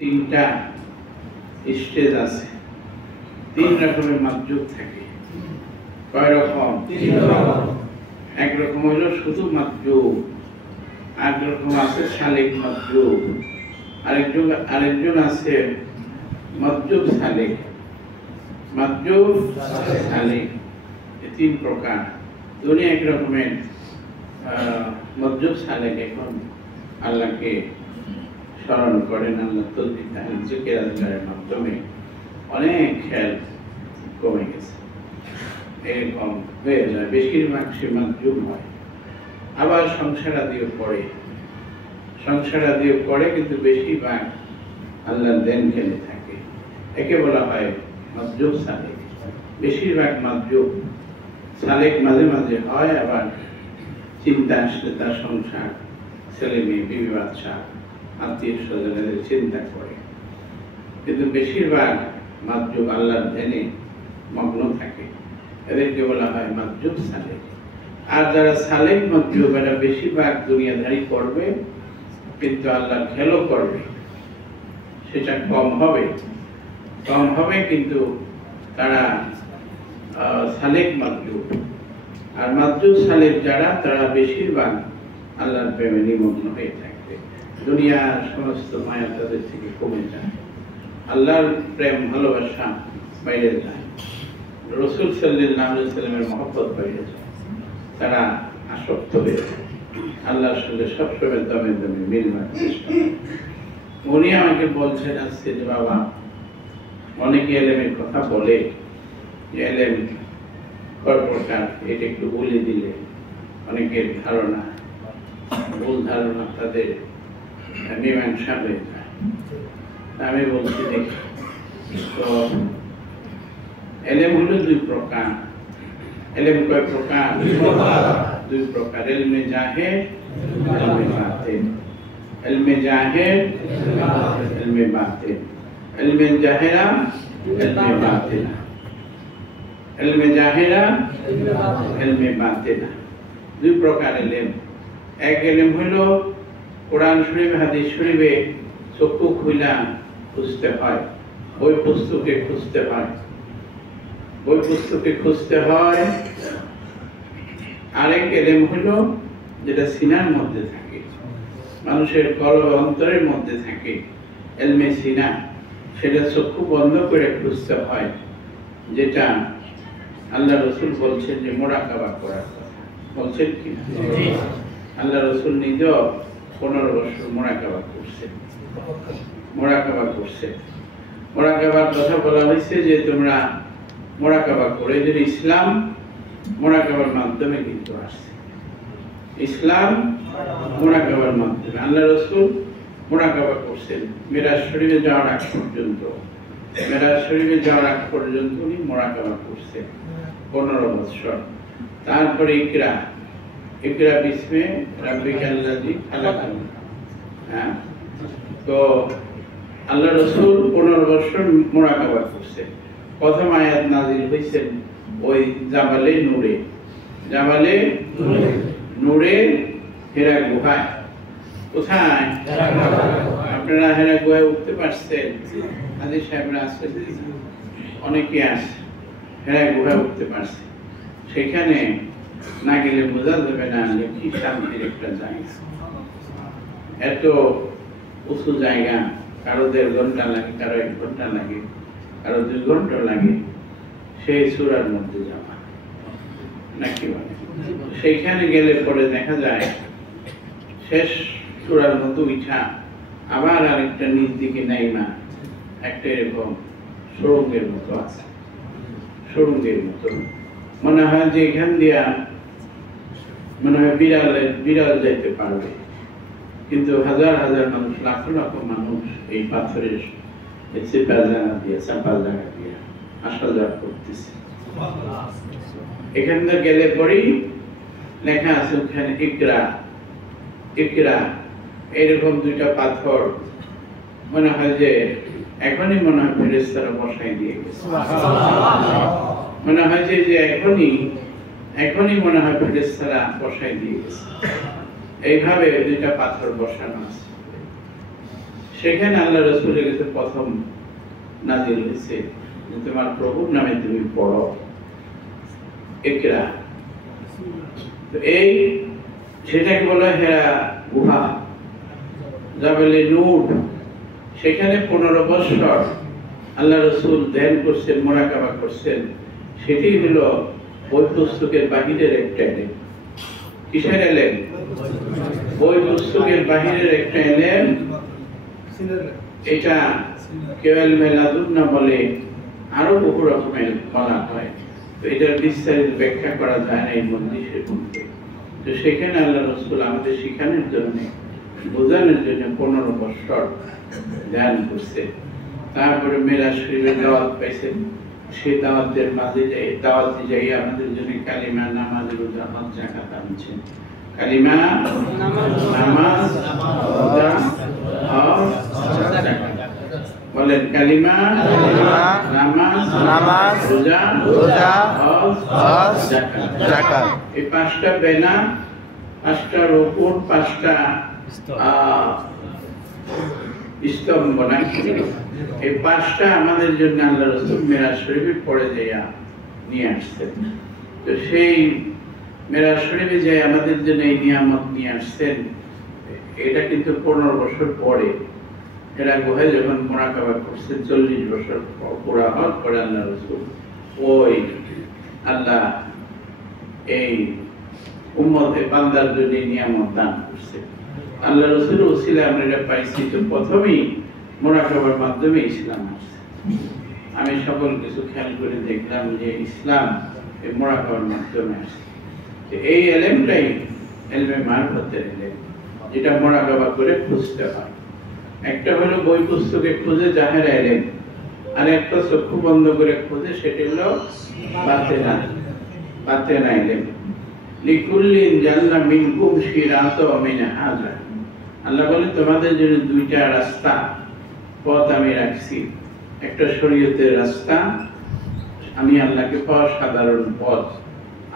তিনটা স্টেজ আছে, তিন রকমের মাতজুব থাকে। কয় রকম? এক রকম হলো শুধু মাতজুব, আর রকম আছে সালেক মাতজুব, আরেকজন আছে মাতজুব সালেক। মাতজুব সালেক এই তিন প্রকার। দুনিয়া এক রকমের মাতজুব সালেক এখন আল্লাহকে স্মরণ করেন, আল্লাহ তসবিহ তাহলিল জিকির আজকারের মাধ্যমে অনেক খেয়াল কমে গেছে, এরকম হয়ে যায়। বেশিরভাগ সে মাতজুব হয়। আবার সংসার আদিও পড়ে, কিন্তু বেশিরভাগ আল্লাহর দেন খেলে থাকে। একে বলা হয় মাতজুব সালেক। বেশিরভাগ মাতজুব সালেক মাঝে মাঝে হয়, আবার চিন্তা আসলে তার সংসার, ছেলে মেয়ে, বিবি বাচ্চা, আত্মীয় স্বজনের চিন্তা করে। কিন্তু বেশিরভাগ মাতজুব আল্লাহর ধ্যানে মগ্ন থাকে, এদেরকে বলা হয় মাতজুব সালেক। আর যারা সালেক মাতজুব, এরা বেশিরভাগ দুনিয়াদারি করবে, কিন্তু আল্লাহর খেয়ালও করবে, সেটা কম হবে, কিন্তু তারা সালেক মাতজুব। আর মাতজুব সালেক যারা, তারা বেশিরভাগ আল্লাহর প্রেমে নিমগ্ন হয়ে থাকবে। দুনিয়ার সমস্ত মায়া তাদের থেকে কমে যায়, আল্লাহর প্রেম ভালোবাসা বাইরে যায়, রাসূল সাল্লাল্লাহু আলাইহি ওয়াসাল্লামের মহব্বত বাইরে যায়, তারা আসক্ত হয়ে যায়, আল্লাহর সঙ্গে সবসময় দমে দমে মিলবার চেষ্টা করে। উনি আমাকে বলছেন আজকে যে বাবা, অনেকে এলেমের কথা বলে যে এলেম কর্মকার, এটা একটু বলে দিলে অনেকের ধারণা, ভুল ধারণা তাদের মীমাংসা হয়ে যায়। আমি বলছি দেখি, তো এলেম হলো দুই প্রকার। এলেম কয় প্রকার? দুই প্রকার। এলমে জাহের, এলমে বাতিন। এলমে জাহের, এলমে বাতিন। এলমে জাহেরা, এলমে বাতিনা। এলমে জাহেরা, এলমে বাতিনা। দুই প্রকার এলেম। এক এলেম হলো কোরআন শরীফ, হাদিস শরীফে চক্ষু খুইলা খুঁজতে হয়, বই পুস্তকে খুঁজতে হয়। আরেক এলেম হলো যেটা সিনার মধ্যে থাকে, মানুষের কলব অন্তরের মধ্যে থাকে, এলমে সিনা। সেটা চক্ষু বন্ধ করে খুঁজতে হয়, যেটা আল্লাহ রাসূল বলছেন যে মুরাকাবা করার কথা। বলছেন কি? আল্লাহ রাসূল নিজেও 15 বছর মুরাকাবার কথা বলা হয়েছে যে তোমরা মুরাকাবা করে। যে ইসলাম মুরাকাবার মাধ্যমে কিন্তু আসছে, ইসলাম মুরাকাবার মাধ্যমে। আল্লাহ রাসূল মুরাকাবা করছেন মেরাজ শরীফে যাওয়ার আগ পর্যন্ত উনি মুরাকাবা করছেন 15 বছর। তারপরে ইকরা বিসমে রাব্বিকাল্লাযী খালাকাল। হ্যাঁ, তো আল্লাহ রাসূল 15 বছর মুরাকাবা করছেন। প্রথম আয়াত নাযিল হয়েছেন ওই জাবালে নূরে হেরা গুহায়। কোথায়? আপনারা হেরা গুহায় উঠতে পারছেন? হাজী সাহেবরা আসছেন, অনেকে আসে, হেরা গুহায় উঠতে পারছে। সেখানে না গেলে বোঝা যাবে না যে কি শান্তির একটা জায়গা। এত উঁচু জায়গা, কারো 1.5 ঘন্টা লাগে, কারো 1 ঘন্টা লাগে, কারো 2 ঘন্টা লাগে সেই সূরার মধ্যে যাওয়া, নাকি বলে? সেইখানে গেলে পরে দেখা যায় শেষ সূরার মতো উঠা আবার আরেকটা নিচ দিকে নাইমা একটা এরকম সুড়ঙ্গের মতো আছে। মনে হয় যে এখান দিয়া মনে হয় বিড়াল যাইতে পারবে, কিন্তু হাজার হাজার মানুষ, লাখ লাখ মানুষ এই পাথরের চাপা জায়গা দিয়ে আসা যাওয়া করতেছে। এখানে গেলে পরেই লেখা আছে ওখানে ইকরা, এরকম 2টা পাথর। মনে হয় যে এখনই ফেরেশতারা বসাই দিয়ে গেছে। মনে হয় যে এখনই ফেরেশতারা বসাই দিয়ে গেছে। এইভাবে 2টা পাথর বসানো আছে। সেখানে আল্লাহ রাসূলের কাছে প্রথম নাযিল হয়েছে যে তোমার প্রভুর নামে তুমি পড়ো ইকরা। তো এই সেটাকে বলা হেরা গুহা, জাবালে নূর। সেখানে 15 বছর আল্লাহ রাসূল ধ্যান করছেন, মুরাকাবা করছেন। সেটি হলো বই পুস্তকের বাহিরের একটা এলেম। কিসের এলেম? বই পুস্তকের বাহিরের একটা এলেম। এটা কেউ ইলমে লাদুন্না বলে, আরো বহু রকমের বলা হয়। তো এটার বিস্তারিত ব্যাখ্যা করা যায় না এই মজলিসের মধ্যে। তো সেখানে আল্লাহ রাসূল আমাদের শিখানোর জন্য, বোঝানোর জন্য 15 বছর ধ্যান করছে। তারপরে মেরাজ শরীফের দাওয়াত পাইছেন। সেই দাওয়াতের মাঝে দাওয়াতে যাই আমাদের জন্য কালিমা, নামাজ, রোজা, হজ, যাকাত আনছেন। কালিমা, নামাজ, রোজা, হজ, যাকাত। বলেন কালিমা, নামাজ, রোজা, হজ, যাকাত। এই 5টা বেনা, 5টা রুকুন, 5টা স্তম্ভ নাকি, এই 5টা আমাদের জন্য আল্লাহ রাসূল মেরাজ শরীফে পড়ে যাইয়া নিয়ে আসছেন। তো সেই মেরাজ শরীফে যাই আমাদের জন্য এই নিয়ামত নিয়ে আসছেন। এটা কিন্তু 15 বছর পরে এরা গুহায় যখন মুরাকাবা করছে, 40 বছর পুরা হওয়ার পরে আল্লাহ রাসূল ওই আল্লাহ এই উম্মতে বান্দার জন্য নিয়ামত দান করছে। আল্লাহ রাসূলের ওসিলায় আমরা এটা পাইছি। তো প্রথমেই মুরাকাবার মাধ্যমে ইসলাম আসছে। আমি সকল কিছু খেয়াল করে দেখলাম যে ইসলাম এই মুরাকাবার মাধ্যমে আসছে। এই এলেমটাই ইলমে মারিফতের এলেম, যেটা মুরাকাবা করে খুঁজতে হয়। একটা হলো বই পুস্তকে খুঁজে জাহেরা এলেম, আর একটা চক্ষু বন্ধ করে খুঁজে, সেটা হলো বাতেনা এলেম। লিকুল্লিন জান্না মিনকুম শিরাতু মিন হাজা। আল্লাহ বলে তোমাদের জন্য 2টা রাস্তা, পথ আমি রাখছি। একটা শরীয়তের রাস্তা, আমি আল্লাহকে পাওয়া সাধারণ পথ।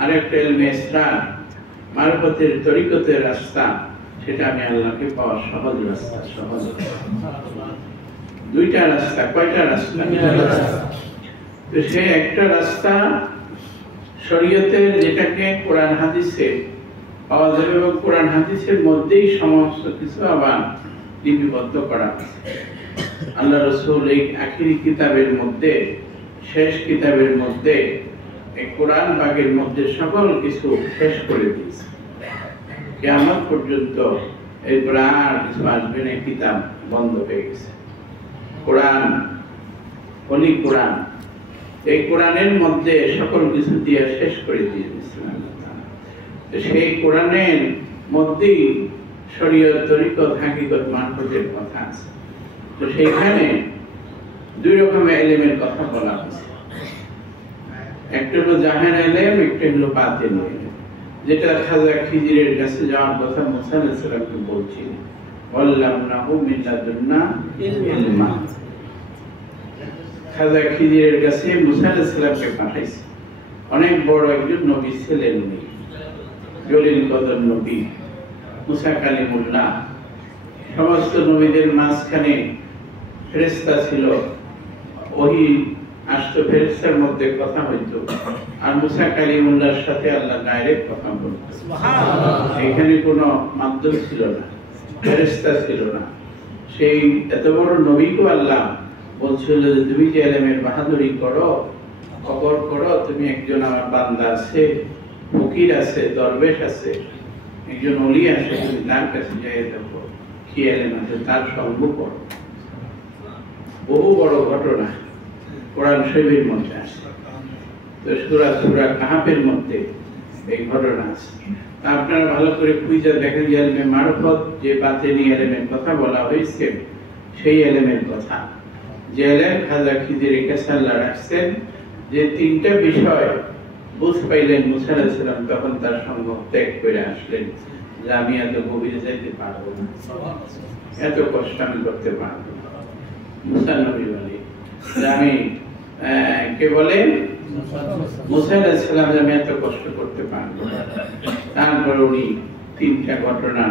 আর একটা ইলমে ইসরার, মারফতের তরিকতের রাস্তা, সেটা আমি আল্লাহকে পাওয়া সহজ রাস্তা। সহজ 2টা রাস্তা। কয়টা রাস্তা? তো সেই একটা রাস্তা শরীয়তের, যেটাকে কোরআন হাদিসে পাওয়া যাবে, এবং কোরআন হাদিসের মধ্যেই সমস্ত কিছু আবার লিপিবদ্ধ করা আছে। আল্লাহ রাসূল এই আখিরি কিতাবের মধ্যে, শেষ কিতাবের মধ্যে, এই কোরআন পাকের মধ্যে সকল কিছু শেষ করে দিয়েছে। কিয়ামত পর্যন্ত এই কোরআন কিছু আসবে না, কিতাব বন্ধ হয়ে গেছে। কোরআন, হলি কোরআন, এই কোরআনের মধ্যে সকল কিছু দিয়ে শেষ করে দিয়েছেন আল্লাহ তাআলা। সেই কোরআনের মধ্যেই শরীয়ত, তরিকত, হাকিকত, মারফতের কথা আছে। তো সেইখানে 2 রকমের ইলমের কথা বলা হয়েছে। একটা হলো জাহের ইলম, একটা হলো বাতিন ইলম, যেটা খাজা খিজিরের কাছে যাওয়ার কথা মুসা আলাইহিস সালামকে বলছিলেন, ওয়াল্লামনাহু মিন লাদুন্না ইলমা। খাজা খিজিরের কাছে মুসা আলাইহিস সালামকে পাঠাইছে। অনেক বড় একজন নবী ছিলেন উনি, জলিল কদর নবী মুসা কালিমুল্লাহ। সমস্ত নবীদের মাঝখানে ফেরেশতা ছিল, ওহী আসতো, ফেরেশতার মধ্যে কথা হইতো, আর মুসা কালিমুল্লাহর সাথে আল্লাহ ডাইরেক্ট কথা বলতেন। সুবহানাল্লাহ। এখানে কোনো মাধ্যম ছিল না, ফেরেশতা ছিল না। সেই এত বড় নবীকে আল্লাহ বলছিল যে তুমি যে ইলমের বাহাদুরি করো, কবর করো, তুমি একজন আমার বান্দা আছে, ফকির আছে, দরবেশ আছে, একজন ওলি আছে, তুমি তার কাছে যাই দেখো কি ইলম আছে, তার সঙ্গ করো। বহু বড় ঘটনা কোরআন শরীফের মধ্যে আছে। তো সূরা কাহাফের মধ্যে এই ঘটনা আছে। তা আপনারা ভালো করে খুঁজে দেখেন যে ইলমে মারফত, যে বাতিনি ইলমের কথা বলা হয়েছে, সেই ইলমের কথা, যে ইলম খাজা খিজিরের কাছে আল্লাহ রাখছেন। যে 3টা বিষয় বুঝ পাইলেন মুসা আলাইহিস সালাম, তখন তার সঙ্গ ত্যাগ করে আসলেন যে আমি এত গভীরে যাইতে পারবো না, এত কষ্ট আমি করতে পারবো না। মুসা নবী বলে যে আমি কে বলে মুসা আলাইহিস সালাম, আমি এত কষ্ট করতে পারবো না। তারপর উনি 3টা ঘটনা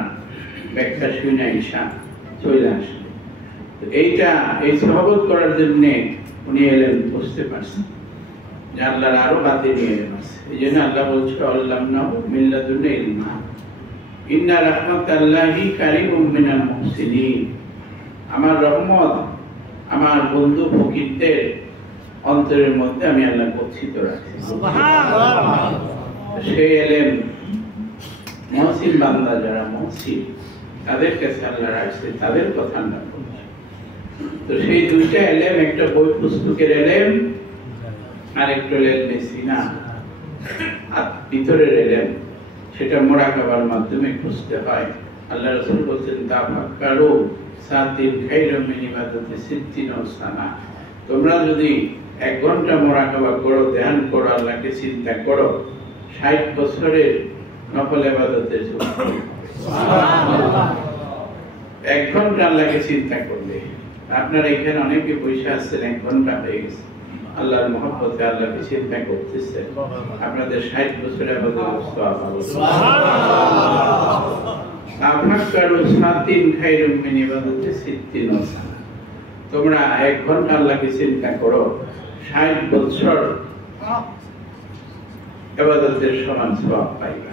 ব্যাখ্যা শুনে ঈশা চলে আসলেন। এইটা এই সহবত করার জন্য উনি এলেন, বুঝতে পারছেন যে আল্লাহর আরো বাদে নিয়ে এলেন আছে। এই জন্য আল্লাহ বলছে আল্লামনাহু মিন লাদুন্না ইলমা ইন্না রাহমাতাল্লাহি কারিমুম মিনাল মুহসিনিন। আমার রহমত আমার বন্ধু ফকিরদের অন্তরের মধ্যে আমি আল্লাহ গচ্ছিত রাখি। সুবহানাল্লাহ। সেই এলেন মুহসিন বান্দা যারা মুহসিন তাদের কাছে আল্লাহ রাখছে, তাদের কথা আল্লাহ বলছে। তো সেই দুইটা এলেম, একটা বই পুস্তকের এলেম আর একটা এলেম সিনা আর ভিতরের এলেম, সেটা মুরাকাবার মাধ্যমে খুঁজতে হয়। আল্লাহ রাসূল বলেছেন তাফাক্কারু সাতিন খায়রুম মিন ইবাদাতি সিত্তিনা সানা। তোমরা যদি 1 ঘন্টা মুরাকাবা করো, ধ্যান করো, আল্লাহকে চিন্তা করো, 60 বছরের নফল ইবাদতের সমান। সুবহানাল্লাহ। 1 ঘন্টা আল্লাহকে চিন্তা করলে, আপনারা এখানে অনেকে বসে আছেন 1 ঘন্টা হয়ে গেছে আল্লাহর মহব্বতে আল্লাহকে চিন্তা করতেছেন, আপনাদের 60 বছরের ইবাদতের সওয়াব পাবেন। সুবহানাল্লাহ। তাফাক্কারু সাতিন খায়রুম মিন ইবাদাতি সিত্তিনা সানা। তোমরা 1 ঘন্টা আল্লাহকে চিন্তা করো, 60 বছর ইবাদতের সমান সওয়াব পাইবা।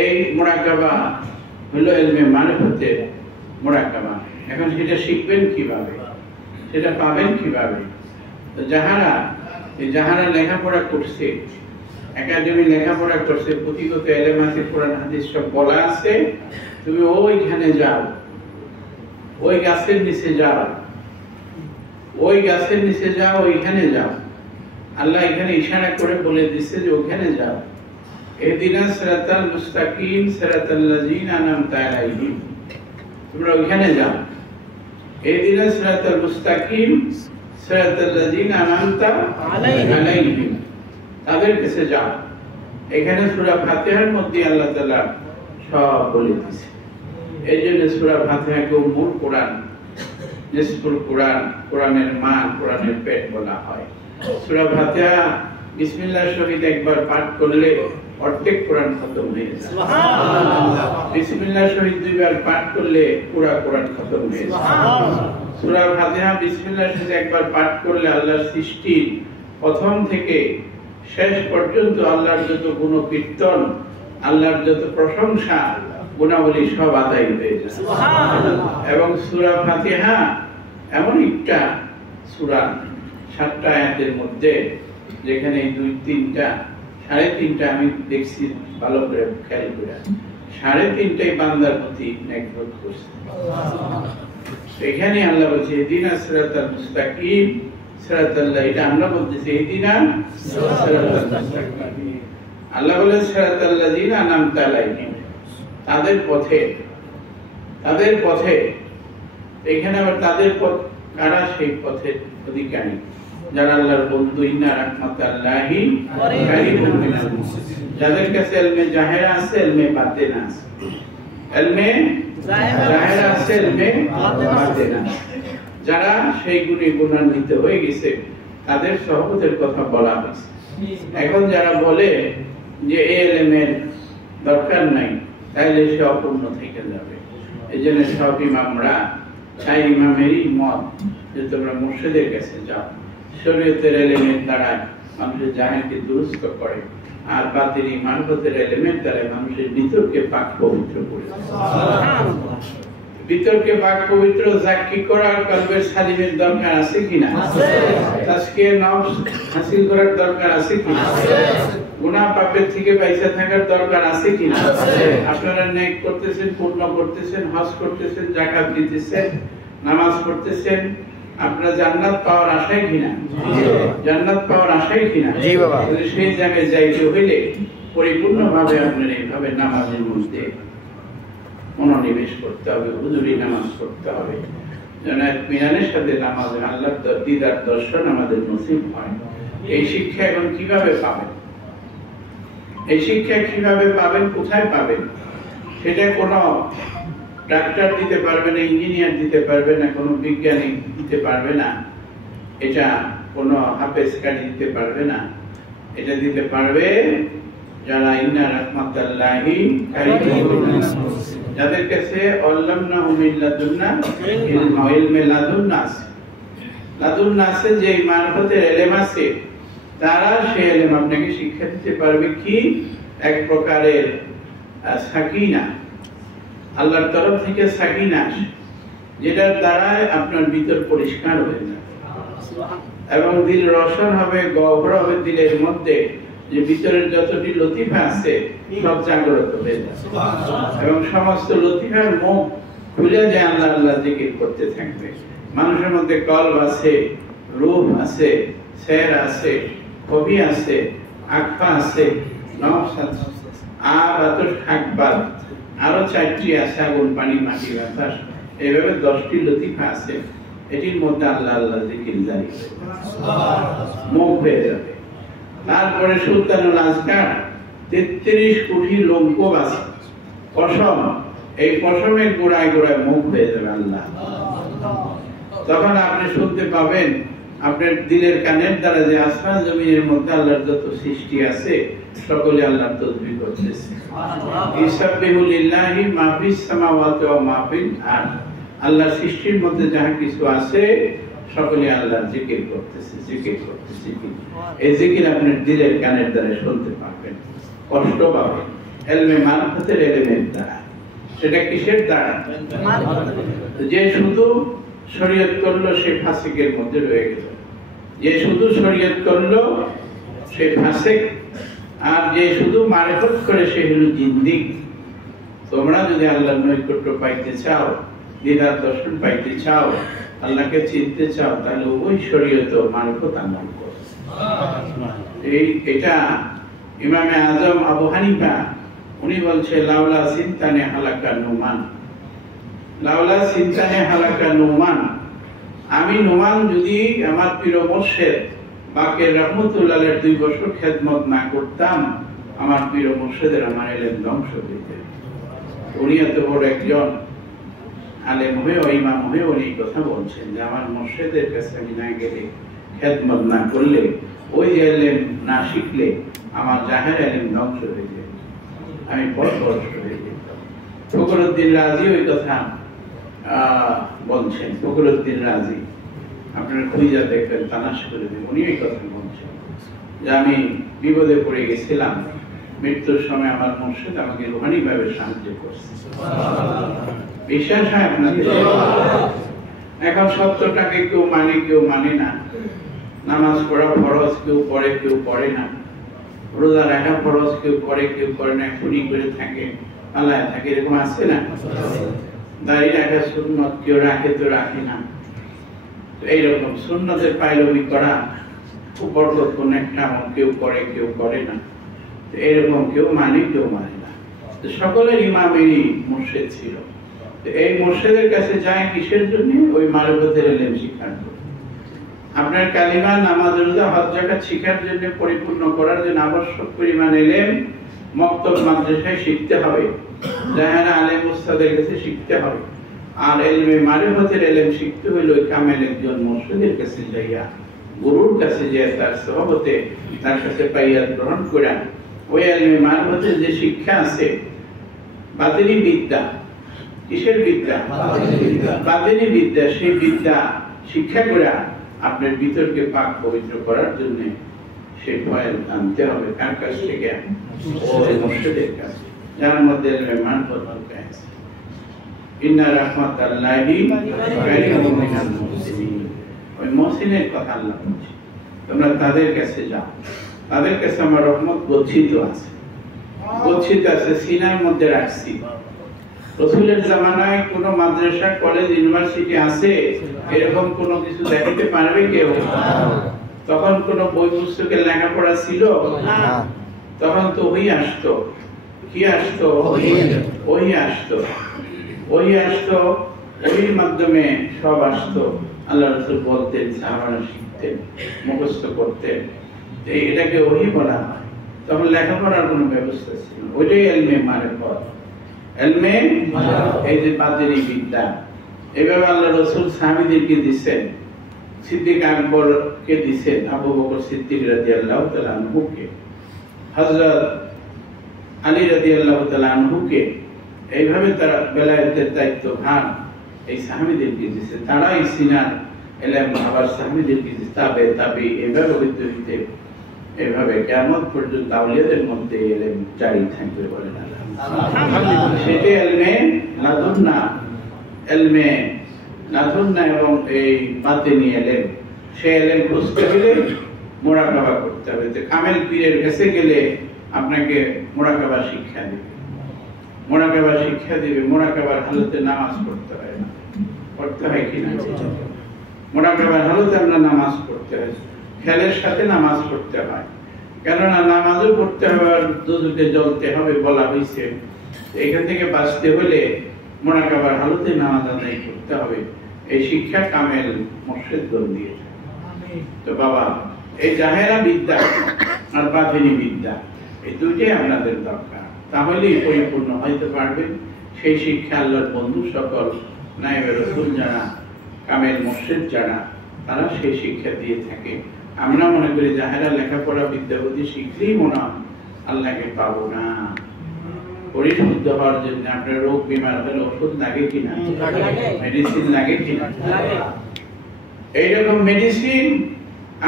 এই মুরাকাবা হলো ইলমে মারিফতের মুরাকাবা। এখন সেটা শিখবেন কিভাবে, সেটা পাবেন কিভাবে? তো যাহারা লেখাপড়া করছে, একাডেমি লেখাপড়া করছে, পুঁথিগত ইলম আছে, কোরআন হাদিস সব বলা আছে, তুমি ওইখানে যাও, ওই গাছের নিচে যাও, ওই গাছের নিচে যাও, ওইখানে যাও। আল্লাহ এখানে ইশারা করে বলে দিচ্ছে যে ওখানে যাও। ইহদিনাস সিরাতাল মুস্তাকিম সিরাতাল লাযিনা আনআমতা আলাইহিম। তোমরা ওইখানে যাও। ইহদিনাস সিরাতাল মুস্তাকিম সিরাতাল লাযিনা আনআমতা আলাইহিম। তাদের কাছে যাও। এখানে সূরা ফাতিহার মধ্যে আল্লাহ তাআলা সব বলে দিয়েছে। এইজন্য সূরা ফাতিহাকে উম্মুল কোরআন, নিসফুল কোরআন, কোরআনের মা, কোরআনের পেট বলা হয়। সূরা ফাতিহা বিসমিল্লাহ শহীদ একবার পাঠ করলে অর্ধেক কোরআন খতম হয়ে যায়। সুবহানাল্লাহ। বিসমিল্লাহ শহীদ 2 বার পাঠ করলে পুরো কোরআন খতম হয়ে যায়। সুবহানাল্লাহ। সূরা ফাতিহা বিসমিল্লাহ শহীদ একবার পাঠ করলে আল্লাহর সৃষ্টির প্রথম থেকে শেষ পর্যন্ত আল্লাহর যত গুণ কীর্তন, আল্লাহর যত প্রশংসা গুণাবলী সব আদায় হয়ে যায়। সুবহানাল্লাহ। এবং সূরা ফাতিহা এমন একটা সূরা 7টা আয়াতের মধ্যে, যেখানে 2-3টা 3.5টা আমি দেখছি ভালো করে খেয়াল করে, 3.5টাই বান্দার প্রতি নেকবত করছে। এখানে আল্লাহ বলছে ইহদিনাস সিরাতাল মুস্তাকিম সিরাতাল্লাহ, এটা আমরা বলতেছি ইহদিনাস সিরাতাল মুস্তাকিম। আল্লাহ বলে সিরাতাল লাযিনা আনআমতা আলাইহিম, তাদের পথে, তাদের পথে। এখানে আবার তাদের পথ কারা? সেই পথের অধিকারী যারা আল্লাহর বন্ধু। ইন্না রাহমাতাল্লাহি কারিমুম মিনাল মুহসিনিন। যাদের কাছে ইলমে জাহেরা আছে, ইলমে বাতিনা আছে, ইলমে জাহেরা আছে, ইলমে বাতিনা আছে। যারা সেই গুণে গুণান্বিত হয়ে গেছে তাদের সহবতের কথা বলা হয়েছে। এখন যারা বলে যে এই ইলমের দরকার নাই, তাইলে সে অপূর্ণ থেকে যাবে। এইজন্য সব ইমামরা, 4 ইমামেরই মত যে তোমরা মুর্শিদের কাছে যাও। শরীয়তের ইলমের দ্বারা মানুষের জাহেলকে দুরুস্ত করে, আর বাতিনি মারফতের ইলমের দ্বারা মানুষের ভিতরকে পাক পবিত্র করে। সুবহানাল্লাহ। ভিতরকে পাক পবিত্র জাকি করার কলবের সালিমের দরকার আছে কিনা? আছে। তাজকিয়া নফস হাসিল করার দরকার আছে কিনা? আছে। গুনাহ পাপের থেকে বাইসা থাকার দরকার আছে কিনা? আছে। আপনারা নেক করতেছেন, পূর্ণ করতেছেন, হজ করতেছেন, যাকাত দিতেছেন, নামাজ পড়তেছেন, আপনারা জান্নাত পাওয়ার আশায় কিনা? জি। জান্নাত পাওয়ার আশায় কিনা? জি বাবা। তাহলে সেই জায়গায় যাইতে হইলে পরিপূর্ণভাবে আপনারা এইভাবে নামাজের মধ্যে মনোনিবেশ করতে হবে, হুজুরি নামাজ পড়তে হবে, যেন ইতমিনানের সাথে নামাজে আল্লাহর দিদার দর্শন আমাদের নসিব হয়। এই শিক্ষা এখন কিভাবে পাবেন? এই শিক্ষা কিভাবে পাবেন, কোথায় পাবেন? সেটা কোনো ডাক্তার দিতে পারবে না, ইঞ্জিনিয়ার দিতে পারবে না, কোনো বিজ্ঞানী দিতে পারবে না, এটা কোনো হাফেজ কারি দিতে পারবে না। এটা দিতে পারবে যারা ইন্না রাহমাতাল্লাহি কারিমুম মিনাল মুহসিনিন, যাদের কাছে আল্লামনাহু মিন লাদুন্না ইলমে লাদুন্না আছে, লাদুন্না আছে যে মারফতের ইলম আছে, তারা সেই ইলম আপনাকে শিক্ষা দিতে পারবে কি এক প্রকারের সাকিনা, আল্লাহর তরফ থেকে সাকিনা যেটার দ্বারা আপনার ভিতর পরিষ্কার হয়ে যাবে এবং দিল রোশন হবে, গহ্বর হবে দিলের মধ্যে, যে ভিতরের যতটি লতিফা আছে সব জাগ্রত হয়ে যাবে এবং সমস্ত লতিফার মুখ খুলে যায় আল্লাহ আল্লাহ জিকির করতে থাকবে। মানুষের মধ্যে কলব আছে, রূহ আছে, সের আছে, কবি আছে, আকফা আছে, নফস আছে, বাতাস আকবার, আরো 4টি আছে, আগুন পানি মাটি বাতাস, এইভাবে 10টি লতিফা আছে। এটির মধ্যে আল্লাহ আল্লাহ জিকির জারি মুখ হয়ে যাবে। তারপরে সুলতানুল আজকার 33 কোটি লোমকূপ আছে, পশম, এই পশমের গোড়ায় গোড়ায় মুখ হয়ে যাবে আল্লাহ। তখন আপনি শুনতে পাবেন আপনার দিলের কানের দ্বারা যে আসমান জমিনের মধ্যে আল্লাহর যত সৃষ্টি আছে সকলে আল্লাহর তাসবিহ করতেছে। ইসাব্বিহু লিল্লাহি মা ফিস সামাওয়াতি ওয়া মা ফিল আরদ, আল্লাহর সৃষ্টির মধ্যে যাহা কিছু আছে সকলে আল্লাহর জিকির করতেছে, জিকির করতেছে। এই জিকির আপনার দিলের কানের দ্বারা শুনতে পাবেন, কষ্ট পাবেন ইলমে মারফতের ইলমের দ্বারা। সেটা কিসের দ্বারা? যে শুধু শরীয়ত করলো সে ফাসিকের মধ্যে রয়ে গেল, যে শুধু শরীয়ত করলো সে ফাসিক, আর যে শুধু মারিফত করে সে হলো জিন্দিক। তোমরা যদি আল্লাহর নৈকট্য পাইতে চাও, দিদার দর্শন পাইতে চাও, আল্লাহকে চিনতে চাও, তাহলে ওই শরীয়ত মারিফত আমল করো। এটা ইমামে আজম আবু হানিফা উনি বলছে লাউলা সিনতানে হালাকা নুমান, লাউলা সিনতানে হালাকা নুমান, আমি নুমান যদি আমার প্রিয় মুর্শিদ বাকের রহমতুল্লাহের 2 বছর খেদমত না করতাম, আমার প্রিয় মুর্শিদের আমার ইলম ধ্বংস হইতে। উনি এত বড় একজন আলেম হয়ে ইমাম হয়ে উনি কথা বলছেন যে আমার মুর্শিদের কাছে আমি না গেলে, খেদমত না করলে, ওই ইলম না শিখলে আমার জাহের ইলম ধ্বংস হয়ে যায়, আমি পথভ্রষ্ট হয়ে যেতাম। ফখরুদ্দিন রাজি ওই কথা বলছেন। ফখরুদ্দিন রাজি আপনারা খুঁজে দেখবেন, তালাশ করে দেবেন, উনি ওই কথা বলছেন যে আমি বিপদে পড়ে গেছিলাম, মৃত্যুর সময় আমার মুর্শিদ আমাকে রুহানি ভাবে সাহায্য করছে। বিশ্বাস হয় আপনাদের? এখন সত্যটাকে কেউ মানে কেউ মানে না, নামাজ পড়া ফরজ কেউ পড়ে কেউ পড়ে না, রোজা রাখা ফরজ কেউ করে কেউ করে না, খুনি করে থাকে, পালায় থাকে, এরকম আছে না? দাড়ি রাখা সুন্নত কেউ রাখে তো রাখে না। এইরকম সুন্নতের পায়রবি করা খুব বরকতপূর্ণ একটা আমল, কেউ করে কেউ করে না, এইরকম কেউ মানে কেউ মানে না। সকলের ইমামেরই মুর্শিদ ছিল। এই মুর্শিদের কাছে যায় কিসের জন্য? ওই মারিফতের ইলম শিখার জন্য। আপনার কালিমা, নামাজ, রোজা, হজ, যাকাত শিখার জন্য, পরিপূর্ণ করার জন্য আবশ্যক পরিমাণ ইলম মক্তব মাদ্রাসায় শিখতে হবে, জাহেরা আলেম উস্তাদের কাছে শিখতে হবে। আর ইলমে মারিফতের ইলম শিখতে হইলে ওই কামেল একজন মুর্শিদের কাছে যাইয়া, গুরুর কাছে যে তার সহবতে তার কাছে পাইয়া গ্রহণ করা, ওই ইলমে মারিফতের যে শিক্ষা আছে, বাতিনি বিদ্যা, কিসের বিদ্যা? বাতিনি বিদ্যা, সেই বিদ্যা শিক্ষা করা আপনার ভিতরকে পাক পবিত্র করার জন্য সেই ফয়েল আনতে হবে। কার কাছ থেকে? ওই মুর্শিদের কাছে, যার মধ্যে মারফত আছে। ইন্না রাহমাতাল্লাহি কারিমুন মিনাল মুহসিনিন, ওই মুহসিনের কথা আল্লাহ বলছে, তোমরা তাদের কাছে যাও, তাদের কাছে আমার রহমত গচ্ছিত আছে, গচ্ছিত আছে, সিনার মধ্যে রাখছি। রাসূলের জামানায় কোন মাদ্রাসা, কলেজ, ইউনিভার্সিটি আছে এরকম কোনো কিছু দেখাতে পারবে কেউ? তখন কোন বই পুস্তকের লেখাপড়া ছিল? তখন তো ওই আসতো। কি আসতো? ওই আসতো, ওই আসতো, ওই মাধ্যমে সব আসতো। আল্লাহ রাসূল বলতেন, সাহাবারা শিখতেন, মুখস্থ করতেন, এটাকে ওহী বলা হয়। তখন লেখাপড়ার কোনো ব্যবস্থা ছিল না, ওইটাই ইলমে মারিফত, ইলমে এই যে বাতিনি বিদ্যা। এভাবে আল্লাহ রাসূল সাহাবীদেরকে দিয়েছেন, সিদ্দিক আকবরকে দিয়েছেন, আবু বকর সিদ্দিক রাদিয়াল্লাহু তাআলা আনহুকে, হযরত আলী রাদিয়াল্লাহু তাআলা আনহুকে, এইভাবে তারা বেলায়েতের দায়িত্ব ভার এই সাহাবীদেরকে দিয়েছে। তারাই সিনার এলেম আবার সাহাবীদেরকে তাবে তাবি এইভাবে হইতে হইতে এইভাবে কিয়ামত পর্যন্ত আউলিয়াদের মধ্যে এলেম জারি থাকবে বলেন আলহামদুলিল্লাহ। সেটা এলমে লাদুন্না, এলমে লাদুন্না এবং এই বাতিনি এলেম। সে এলেম খুঁজতে হলে মুরাকাবা করতে হবে। কামেল পীরের কাছে গেলে আপনাকে মুরাকাবা শিক্ষা দেবে, মুরাকাবা শিক্ষা দিবে। মুরাকাবার হালতে নামাজ পড়তে হয় না, পড়তে হয় কিনা? মুরাকাবার হালতে আমরা নামাজ পড়তে হয়, খেলের সাথে নামাজ পড়তে হয়। কেননা নামাজও পড়তে হবে আর দুজকে জ্বলতে হবে বলা হয়েছে। এখান থেকে বাঁচতে হলে মুরাকাবার হালতে নামাজ আদায় করতে হবে। এই শিক্ষা কামেল মুর্শিদগণ দিয়েছে। তো বাবা, এই জাহেরা বিদ্যা আর বাতিনি বিদ্যা এই দুইটাই আপনাদের দরকার, তাহলেই পরিপূর্ণ হইতে পারবেন। সেই শিক্ষা আল্লাহর বন্ধু সকল নায়েবে রাসূল যারা, কামেল মুর্শিদ যারা, তারা সেই শিক্ষা দিয়ে থাকে। আমরা মনে করি জাহেরা লেখাপড়া বিদ্যাবুদ্ধি শিখলেই মনে হয় আল্লাহকে পাবো না। পরিশুদ্ধ হওয়ার জন্য আপনার রোগ বিমার হলে ওষুধ লাগে কিনা, মেডিসিন লাগে কিনা? এইরকম মেডিসিন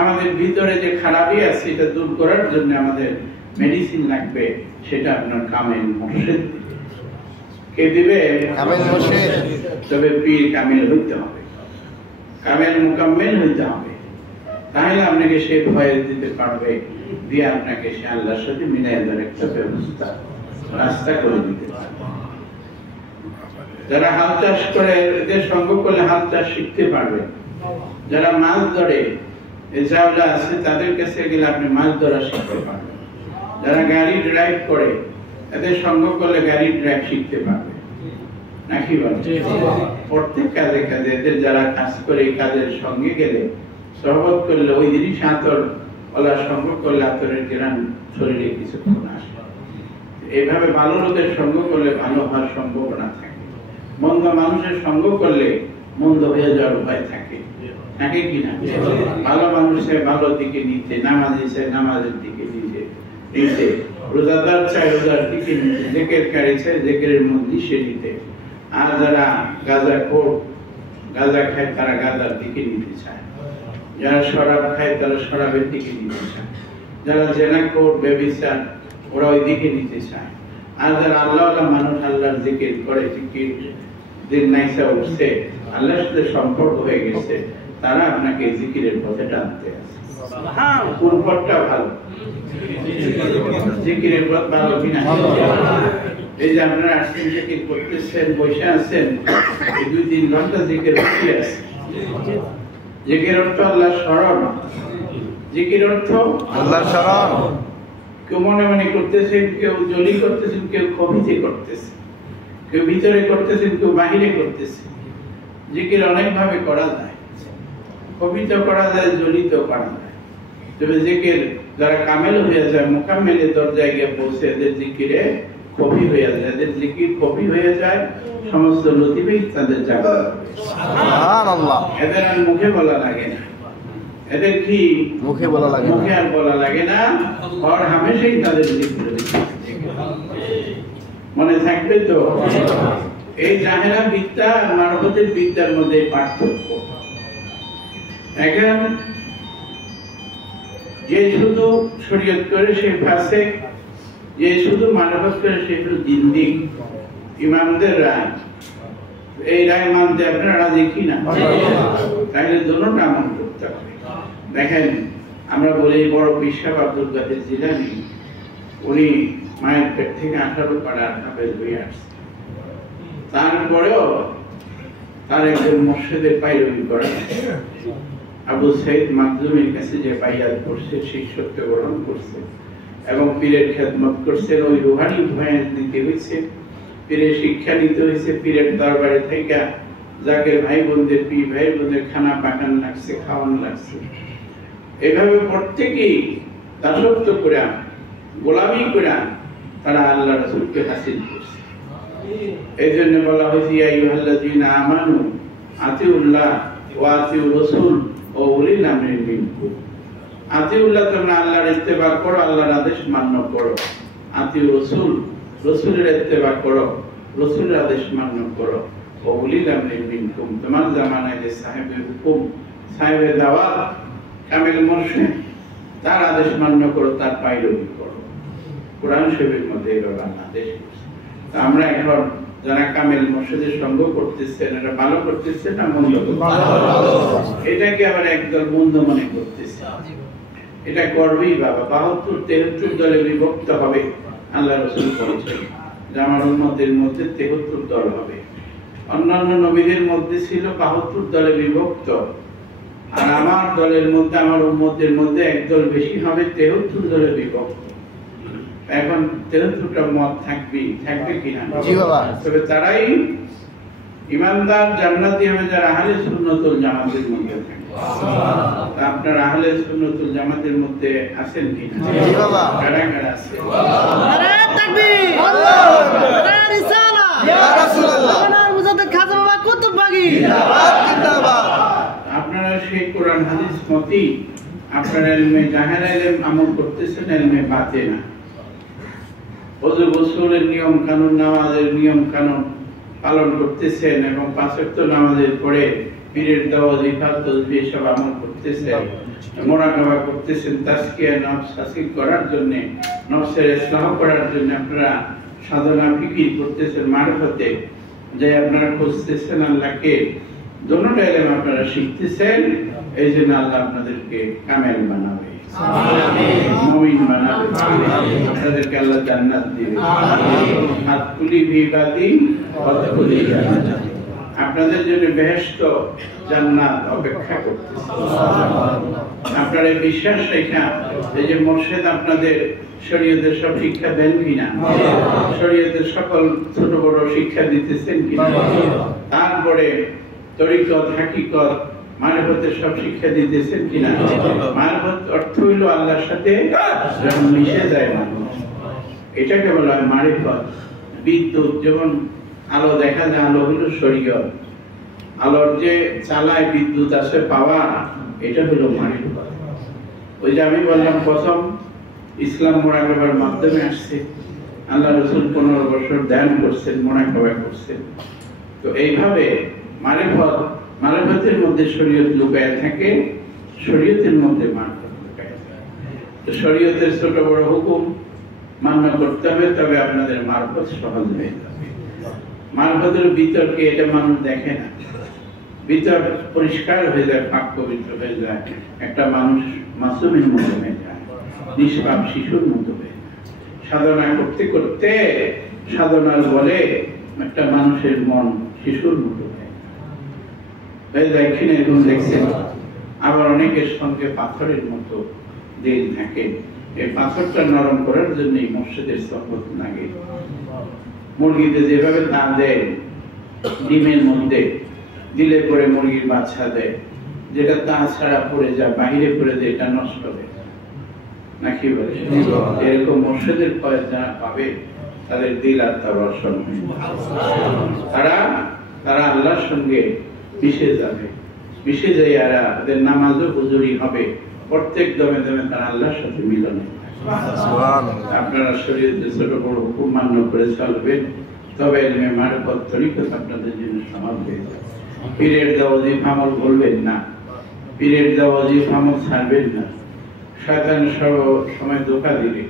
আমাদের ভিতরে যে খারাপই আছে এটা দূর করার জন্য আমাদের মেডিসিন লাগবে। সেটা আপনার কামেল মুর্শিদ কে দিবে? কামেল মুর্শিদ। তবে পীর কামেল হইতে হবে, কামেল মুকাম্মেল হইতে হবে। তাহলে আপনাকে সে ভয় দিতে পারবে, দিয়ে আপনাকে সে আল্লাহর সাথে মিলাই দেওয়ার একটা ব্যবস্থা, রাস্তা করে দিতে পারবে। যারা হাল চাষ করে এদের সঙ্গ করলে হাল চাষ শিখতে পারবে। যারা মাছ ধরে জাওলা আছে তাদের কাছে গেলে আপনি মাছ ধরা শিখতে পারবেন। যারা গাড়ি ড্রাইভ করে এদের সঙ্গ করলে গাড়ি ড্রাইভ শিখতে পারবে, নাকি বলেন? প্রত্যেক কাজে কাজে এদের যারা কাজ করে এই কাজের সঙ্গে গেলে, সহবত করলে, ওই জিনিস আতর ওলার সঙ্গ করলে আতরের গ্রাম শরীরে কিছুক্ষণ আসে। এইভাবে ভালো লোকের সঙ্গ করলে ভালো হওয়ার সম্ভাবনা থাকে। মন্দ মানুষের সঙ্গ করলে মন্দ হয়ে যাওয়ার ভয় থাকে, থাকে কিনা? ভালো মানুষের ভালো দিকে নিতে, নামাজি চাই নামাজের দিকে নিতে, রোজাদার চাই রোজার দিকে নিতে, জিকিরকারী চাই জিকিরের মধ্যে সে নিতে। আর যারা গাঁজাখোর, গাঁজা খায় তারা গাঁজার দিকে নিতে চায়। যারা শরাব খায় তারা শরাবের দিকে নিতে চায়। যারা জেনাখোর, ব্যভিচার, ওরা ওই দিকে নিতে চায়। আর যারা আল্লাহওয়ালা মানুষ, আল্লাহর জিকির করে, জিকির দিন নাইসা উঠছে, আল্লাহর সাথে সম্পর্ক হয়ে গেছে, তারা আপনাকে জিকিরের পথে টানতে আছে। কোন পথটা ভালো? জিকিরের পথ ভালো কিনা? এই যে আপনারা আসছেন, জিকির করতেছেন, বসে আছেন, এই 2-3 ঘন্টা জিকির হচ্ছে আছে। জিকির অর্থ আল্লাহর স্মরণ, জিকির অর্থ আল্লাহর স্মরণ। কেউ মনে মনে করতেছেন, কেউ জলি করতেছেন, কেউ কবিতে করতেছেন, কেউ ভিতরে করতেছেন, কেউ বাহিরে করতেছেন। জিকির অনেক ভাবে করা যায়, কবিত করা যায়, জলিত করা যায়। তবে জিকির যারা কামেল হয়ে যায়, মুকাম্মেলের দরজায় গিয়ে পৌঁছে, এদের জিকিরে কবি হয়ে যায়। এদের জিকির কবি হয়ে যায়, সমস্ত লতিফই তাদের জায়গা। সুবহানাল্লাহ। এদের আর মুখে বলা লাগে না। এদের কি মুখে বলা লাগে? মুখে আর বলা লাগে না, আর হামেশাই তাদের জিকির। মনে থাকবে তো? এই জাহেরা বিদ্যা আর মারফতের বিদ্যার মধ্যে পার্থক্য। এখন যে শুধু শরীয়ত করে সে ফাসিক, যে শুধু মারফত করে সে হলো জিন্দিক। ইমামদের রায়, এই রায় মানতে আপনারা রাজি কিনা? তাহলে দুটোটা আমল করতে হবে। দেখেন, আমরা বলি বড় পীর সাহেব আব্দুল কাদের জিলানী, উনি মায়ের পেট থেকে 18 পারা হাফেজ হয়ে আসছে। তারপরেও তার একজন মুর্শিদের পাইরবি করে আবু সাইদ মাকজুমের কাছে যে বাইয়াত করছে, শিষ্যত্ব গ্রহণ করছে এবং পীরের খেদমত করছেন। ওই রুহানি ভয়ে দিতে হয়েছে, পীরের শিক্ষা নিতে হয়েছে, পীরের দরবারে থেকে যাকে ভাই বোনদের, পীর ভাই বোনদের খানা পাকান লাগছে, খাওয়ানো লাগছে। এভাবে প্রত্যেকেই দাসত্ব করে, গোলামি করে তারা আল্লাহ রাসূলকে হাসিল করছে। এই জন্য বলা হয়েছে, ইয়া আইয়ুহাল্লাযীনা আমানু আতিউল্লাহ ওয়া আতিউর রাসূল ওয়া উলিল আমরি মিনকুম। আতিউল্লাহ, তোমরা আল্লাহর ইত্তেবা করো, আল্লাহর আদেশ মান্য করো। আতিউর রাসূল, রাসূলের ইত্তেবা করো। রাসূলের আদেশ মান্য করো, ওউলিল আমরি মিনকুম, তোমার জামানায় যে সাহেবের হুকুম, সাহেবের দাওয়াত, কামেল মুর্শিদ, তার আদেশ মান্য করো, তার পাইরবি করো। কোরআন শরীফের মধ্যে এভাবে আদেশ করছে। আমরা এখন যারা কামেল মুর্শিদের সঙ্গ করতেছেন, এটা ভালো করতেছে না মন্দ করতেছে? এটাকে আবার একদল মন্দ মনে করতেছে। এটা করবেই বাবা, ৭২-৭৩ দলে বিভক্ত হবে। আল্লাহ রাসূল বলেছেন যে আমার উম্মতের মধ্যে ৭৩ দল হবে। অন্যান্য নবীদের মধ্যে ছিল ৭২ দলে বিভক্ত, আর আমার দলের মধ্যে, আমার উম্মতের মধ্যে একদল বেশি হবে, ৭৩ দলে বিভক্ত। এখন ৭৩টা মত থাকবে কিনা? তবে তারাই ইমানদার জান্নাতি হবে যারা আহলে সুন্নাতুল জামাতের মধ্যে থাকে। আপনার আহলে সুন্নাতুল জামাতের মধ্যে আছেন কিনা? কারা কারা আছে? নারে তাকবীর, আল্লাহু আকবার, নারে রিসালাত, ইয়া রাসূলুল্লাহ, নারে মুজাদ্দিদ খাজা বাবা কুতুববাগী, জিন্দাবাদ জিন্দাবাদ। আপনারা সেই কোরআন হাদিস মতে আপনারা ইলমে জাহেরা ইলম আমল করতেছেন, ইলমে বাতিনা, ওযু গোসলের নিয়ম কানুন, নামাজের নিয়ম কানুন পালন করতেছেন এবং ৫ ওয়াক্ত নামাজের পরে পীরের দাওয়াত, ইফাত, তাসবিহ সব আমল করতেছেন, মুরাকাবা করতেছেন, তাজকিয়া নফস হাসিল করার জন্য, নফসের ইসলাহ করার জন্য আপনারা সাধনা ফিকির করতেছেন, মারফতে যে আপনারা খুঁজতেছেন আল্লাহকে, দুটোটা ইলম আপনারা শিখতেছেন। এই জন্য আল্লাহ আপনাদেরকে কামেল বানাবে, মুমিন বানাবে, আপনাদেরকে আল্লাহ জান্নাত দিবে। আতকুলি বিবাদি ওয়াদকুলি জান্নাত, আপনাদের জন্য বেহেশত জান্নাত অপেক্ষা করতেছে। আপনারা বিশ্বাস রেখা এই যে মুর্শিদ আপনাদের শরীয়তের সব শিক্ষা দেন কিনা, শরীয়তের সকল ছোট বড় শিক্ষা দিতেছেন কিনা, তারপরে তরিকত, হাকিকত, মারিফতের সব শিক্ষা দিতেছেন কিনা। মারিফত অর্থ হইল আল্লাহর সাথে যখন মিশে যায় মানুষ, এটাকে বলা হয় মারিফত। বিদ্যুৎ যেমন আলো দেখা যায়, আলো হলো শরীয়ত, আলোর যে চালায় বিদ্যুৎ আছে পাওয়ার, এটা হলো মারিফত। ওই যে আমি বললাম প্রথম ইসলাম মুরাকাবার মাধ্যমে আসছে, আল্লাহ রাসূল 15 বছর ধ্যান করছেন, মুরাকাবা করছেন। তো এইভাবে মারিফতের মধ্যে শরীয়ত লুকায় থাকে, শরীয়তের মধ্যে মারিফত লুকায় থাকে। তো শরীয়তের ছোট বড় হুকুম মান্য করতে হবে, তবে আপনাদের মারিফত সহজ হয়ে যাবে। মারিফতের বিতর্কে এটা মানুষ দেখে না, বিতর্ক পরিষ্কার হয়ে যায়, পাক পবিত্র হয়ে যায়, একটা মানুষ মাসুমের মতো হয়ে যায়, নিষ্পাপ শিশুর মতো হয়ে যায়। সাধনা করতে করতে সাধনার বলে একটা মানুষের মন শিশুর মতো হয়ে যায়। এরকম দেখছেন। আবার অনেকের সঙ্গে পাথরের মতো দিল থাকে, এই পাথরটা নরম করার জন্য মুর্শিদের সহবত লাগে। মুরগিতে যেভাবে তা দেয়, ডিমের মধ্যে দিলে পরে মুরগির বাচ্চা দেয়, যেটা তা ছাড়া পড়ে যায়, বাহিরে পড়ে যায়, এটা নষ্ট হয়ে যায় নাকি বলে। এরকম মুর্শিদের পরে যারা পাবে তাদের দিল আর তার রসন হয়ে যাবে, তারা আল্লাহর সঙ্গে মিশে যাবে, মিশে যাই আর তাদের নামাজও হুজুরি হবে, প্রত্যেক দমে দমে তারা আল্লাহর সাথে মিলন হবে। আপনারা শরীয়তের ছোট বড় হুকুম মান্য করে চলবেন, তবে ইলমে মারিফত তরিকত আপনাদের জন্য সমাজ হয়ে যাবে। পীরের দাওয়াজি আমল বলবেন না, পীরের দাওয়াজি আমল ছাড়বেন না। শয়তান সব সময় ধোঁকা দিবে,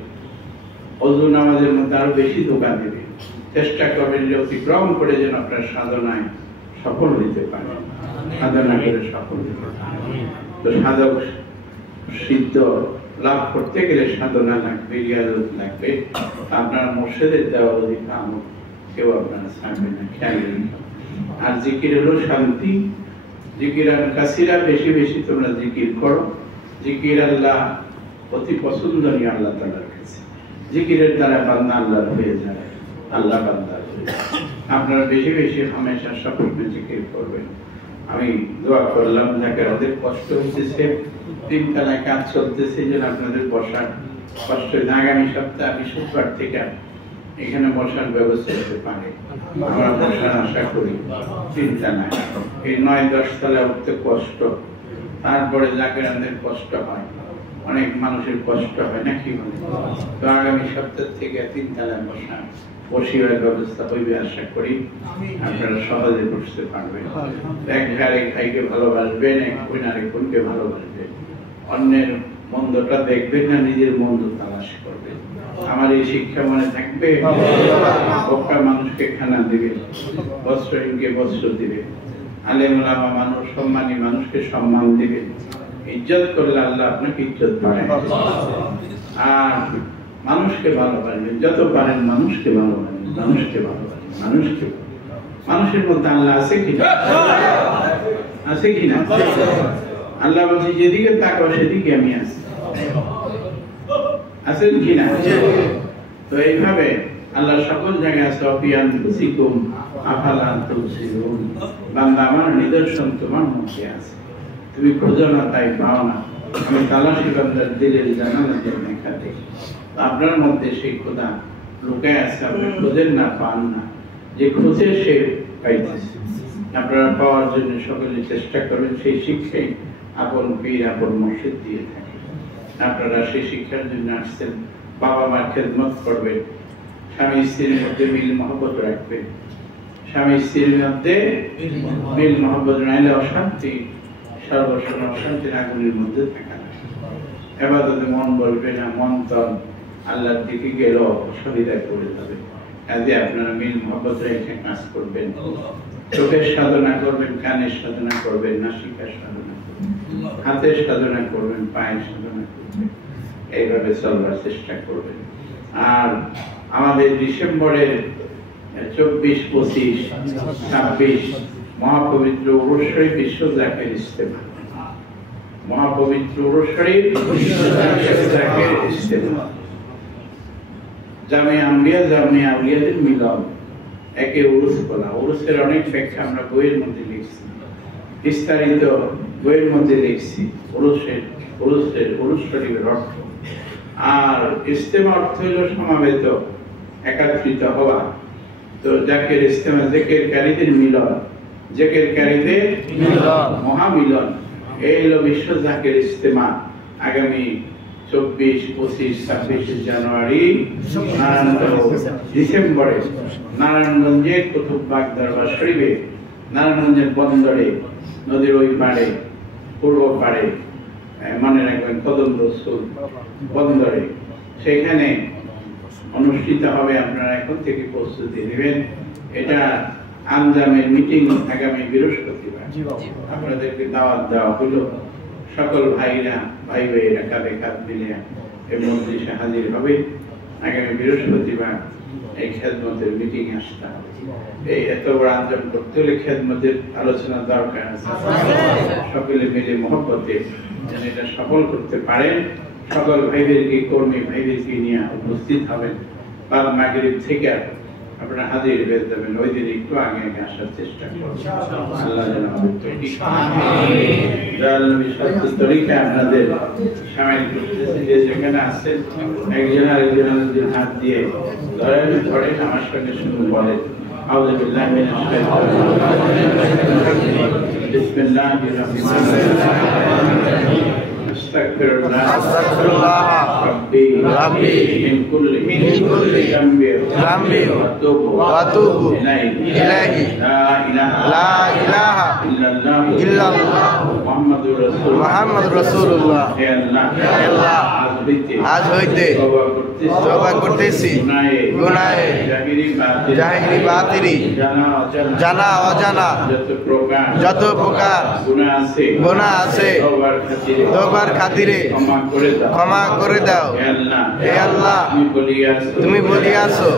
ওযু নামাজের মধ্যে আরো বেশি ধোঁকা দিবে। চেষ্টা করবেন যে অতিক্রম করে যেন আপনার সাধনায় সফল হইতে পারে, সাধনা করে সফল হইতে পারে। তো সাধক সিদ্ধ লাভ করতে গেলে সাধনা লাগবে, রিয়াজত লাগবে। আপনার মুর্শিদের দেওয়া ওজিফা আমল কেউ আপনারা ছাড়বেন না, খেয়াল রাখবেন। আর জিকির হলো শান্তি, জিকির আর কাসিরা, বেশি বেশি তোমরা জিকির করো। জিকির আল্লাহ অতি পছন্দনীয় আল্লাহ তাআলার কাছে। জিকিরের দ্বারা বান্দা আল্লাহর হয়ে যায়, আল্লাহ বান্দার হয়ে যায়। আপনারা বেশি বেশি হামেশা সকলকে জিকির করবেন। আমি দোয়া করলাম, যাকে ওদের কষ্ট হচ্ছে, 3 তলায় কাজ চলতেছে, যেন আপনাদের বসার কষ্ট হয় না। আগামী সপ্তাহে আমি শুক্রবার থেকে এখানে বসার ব্যবস্থা হতে পারে, আমরা বসার আশা করি। 3 তলায়, এই 9-10 তলায় উঠতে কষ্ট, তারপরে জাকেরানদের কষ্ট হয়, অনেক মানুষের কষ্ট হয় নাকি। তো আগামী সপ্তাহ থেকে 3 তলায় বসা বসিবার ব্যবস্থা হইবে আশা করি আপনারা সহজে বসতে পারবেন। এক ভাই আরেক ভাইকে ভালোবাসবেন, এক বোন আরেক বোনকে ভালোবাসবেন, অন্যের মন্দটা দেখবেন না, নিজের মন্দ তালাশ করবেন। আমার এই শিক্ষা মনে থাকবে। বক্কা মানুষকে খানা দিবে, বস্ত্রহীনকে বস্ত্র দিবে, আলেম ওলামা মানুষ সম্মানী মানুষকে সম্মান দিবে। ইজ্জত করলে আল্লাহ আপনাকে ইজ্জত বাড়ায়। আর মানুষকে ভালোবাসবেন, যত পারেন মানুষকে ভালোবাসবেন, মানুষকে ভালোবাসবেন, মানুষকে। মানুষের মধ্যে আল্লাহ আছে কিনা? আছে কিনা? আল্লাহ বলছে যেদিকে তাকাও সেদিকে আমি আছি। আছেন কিনা? তো এইভাবে আল্লাহ সকল জায়গায় আছে। অপিয়ান সিকুম আফালান তুসিরুন, বান্দা আমার নিদর্শন তোমার মধ্যে আছে, তুমি খোঁজো না তাই পাও না। আমি তালাশি বান্দার দিলের জানালা দিয়ে দেখা দেখি। আপনার মধ্যে সেই খোদা লুকায় আছে, আপনি খোঁজেন না, পান না। যে খোঁজে সে পাইতেছে। আপনারা পাওয়ার জন্য সকলে চেষ্টা করবেন। সেই শিক্ষাই আপন পীর আপন মসজিদ দিয়ে থাকে। আপনারা সেই শিক্ষার জন্য আসছেন। বাবা মার খেদমত করবেন, স্বামী স্ত্রীর মধ্যে মিল মহব্বত রাখবেন। স্বামী স্ত্রীর মধ্যে মিল মহব্বত নাইলে অশান্তি, সর্বসময় অশান্তির আগুনের মধ্যে থাকা। এবাদতে মন বলবে না, মন তন আল্লাহর দিকে গেল অসুবিধায় পড়ে যাবে। কাজে আপনারা মিল মহব্বত রেখে কাজ করবেন। চোখের সাধনা করবেন, কানের সাধনা করবেন, নাসিকার সাধনা করবেন, হাতের সাধনা করবেন, পায়ের সাধনা করবেন। এইভাবে চলবার চেষ্টা করবেন। আর আমাদের ডিসেম্বরের 24, 25, 26 মহাপবিত্র উরুস শরীফ বিশ্ব জাকের ইজতেমা। মহাপবিত্র উরুস শরীফ বিশ্ব জাকের ইজতেমা। জামে আম্বিয়া জামে আউলিয়াদের মিলন, একে উরুস বলা। উরুসের অনেক ব্যাখ্যা আমরা বইয়ের মধ্যে লিখছি, বিস্তারিত বইয়ের মধ্যে লিখছি। উরুস শরীফের অর্থ। আর ইজতেমা অর্থ হইল সমাবেত, একত্রিত হওয়া। তো জাকের ইজতেমা, জিকিরকারীদের মিলন, জিকিরকারীদের মিলন, মহামিলন। এই হলো বিশ্ব জাকের ইজতেমা। আগামী 24, 25, 26 জানুয়ারি ডিসেম্বরে নারায়ণগঞ্জের কুতুববাগ দরবার শরীফে, নারায়ণগঞ্জের বন্দরে, নদীর ওই পাড়ে, পূর্ব পাড়ে, মনে রাখবেন কদম রসুল বন্দরে, সেখানে অনুষ্ঠিত হবে। আপনারা এখন থেকে প্রস্তুতি নেবেন। এটা আঞ্জামের মিটিং আগামী বৃহস্পতিবার। আপনাদেরকে দাওয়াত দেওয়া হলো। সকল ভাইরা ভাইয়েরা কাঁধে কাঁধ মিলে এই মজলিসে হাজির হবে। আগামী বৃহস্পতিবার এই খেদমতের মিটিং আসতে হবে। এই এত বড় আঞ্জাম করতে হলে খেদমতের আলোচনা দরকার আছে। সকলে মিলে মহব্বতে যেন এটা সফল করতে পারেন। সকল ভাইদেরকে, কর্মী ভাইদেরকে নিয়ে উপস্থিত হবেন। বাদ মাগরিব থেকে আপনারা হাজির হয়ে যাবেন। ওই দিন একটু আগে আগে আসার চেষ্টা করবেন। আল্লাহ যেন আমাদের তৌফিক তরিকা আপনাদের সামিল করতেছে। যে যেখানে আছেন একজন আরেকজনের হাত দিয়ে ধরে আমার সঙ্গে শুনে বলেন আউযু বিল্লাহি মিনাশ শাইতানির রাজিম। বিসমিল্লাহির রহমানির রহিম। আস্তাগফিরুল্লাহ রাব্বি মিন কুল্লি যামবি ওয়া আতুবু ইলাইহি লা ইলাহা ইল্লাল্লাহ মুহাম্মাদুর রাসূলুল্লাহ। হে আল্লাহ, আজ হইতে তওবা করতেছি গুনাহে জাহিরি বাতিনি, জানা অজানা যত প্রকার গুনাহ আছে তওবার খাতিরে ক্ষমা করে দাও। হে আল্লাহ, তুমি বলিয়াছো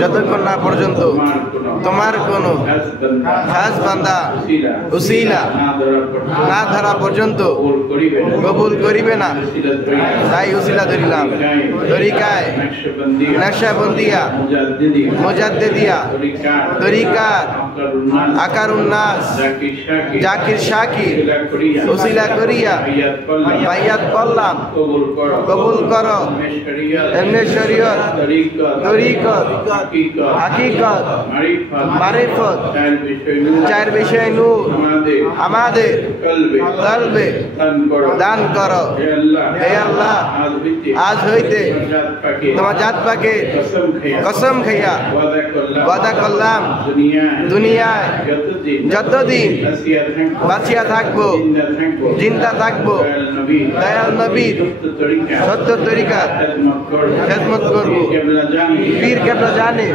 যতক্ষণ না পর্যন্ত তোমার কোন খাস বান্দা উসিলা না ধরা পর্যন্ত কবুল করিবে না। তাই উসিলা ধরিলাম। তরিকায় নকশবন্দিয়া মুজাদ্দিদিয়া তরিকার আকারুন নাস জাকির শাকির উসিলা করিয়া বাইয়াত করলাম কবুল করো এমনে শরীয়ত তরিকত হাকিকত মারিফত চার বিষয় নূর আমাদের কলবে দান করো হে আল্লাহ আজ হইতে তোমার জাত পাকে কসম খাইয়া ওয়াদা করলাম দুনিয়ায় যতদিন বাঁচিয়া থাকবো জিন্দা থাকবো দয়াল নবীর সত্য তরিকা খেদমত করবো পীর কেবলা জানে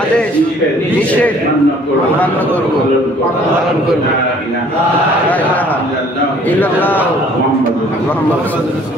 আদেশ নিষেধ মান্য করবো পালন করবো ইল্লাল্লাহ মুহাম্মাদুর রাসূলুল্লাহ।